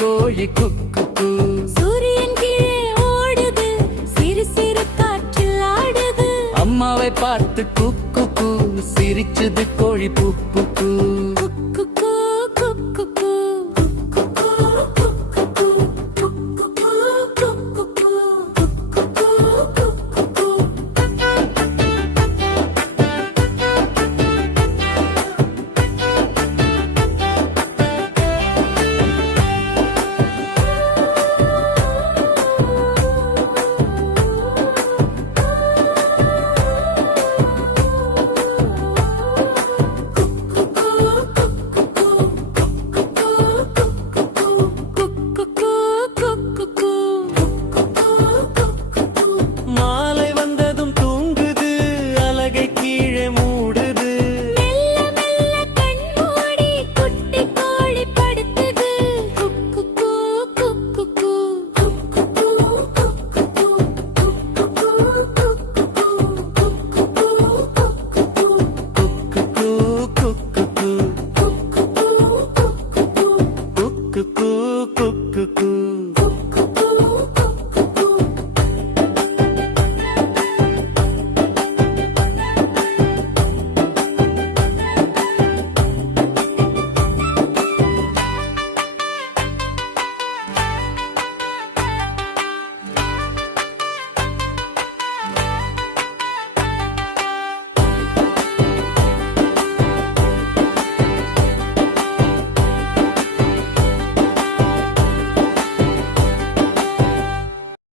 கோழி குக்கு. சூரியன் கீழே ஓடுது, சிறு சிறு காற்றில் ஆடுது. அம்மாவை பார்த்து குக்கு சிரிச்சது கோழி புக்கு. குக்கு குக்கு மாலை வந்ததும் தூங்குது, அலகை கீழே மூடுது. மெல்ல மெல்ல கண் மூடி குட்டி கோழி படுத்தது. குக்கு குக்கு குக்கு.